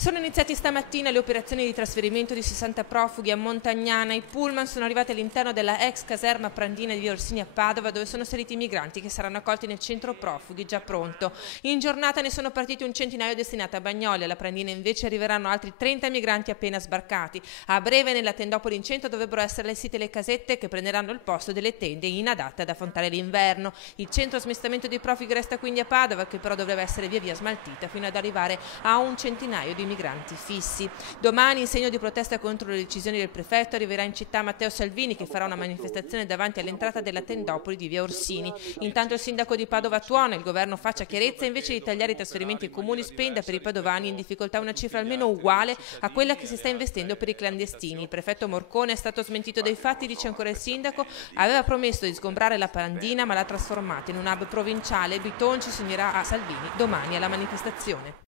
Sono iniziati stamattina le operazioni di trasferimento di 60 profughi a Montagnana. I pullman sono arrivati all'interno della ex caserma Prandina di via Orsini a Padova, dove sono saliti i migranti che saranno accolti nel centro profughi già pronto. In giornata ne sono partiti un centinaio destinati a Bagnoli. Alla Prandina invece arriveranno altri 30 migranti appena sbarcati. A breve nella tendopoli in centro dovrebbero essere allestite le casette che prenderanno il posto delle tende inadatte ad affrontare l'inverno. Il centro smistamento dei profughi resta quindi a Padova, che però dovrebbe essere via via smaltita fino ad arrivare a un centinaio di migranti fissi. Domani, in segno di protesta contro le decisioni del prefetto, arriverà in città Matteo Salvini, che farà una manifestazione davanti all'entrata della tendopoli di via Orsini. Intanto il sindaco di Padova tuona il governo faccia chiarezza, invece di tagliare i trasferimenti ai comuni spenda per i padovani in difficoltà una cifra almeno uguale a quella che si sta investendo per i clandestini. Il prefetto Morcone è stato smentito dai fatti, dice ancora il sindaco, aveva promesso di sgombrare la Prandina ma l'ha trasformata in un hub provinciale. Bitonci si unirà a Salvini domani alla manifestazione.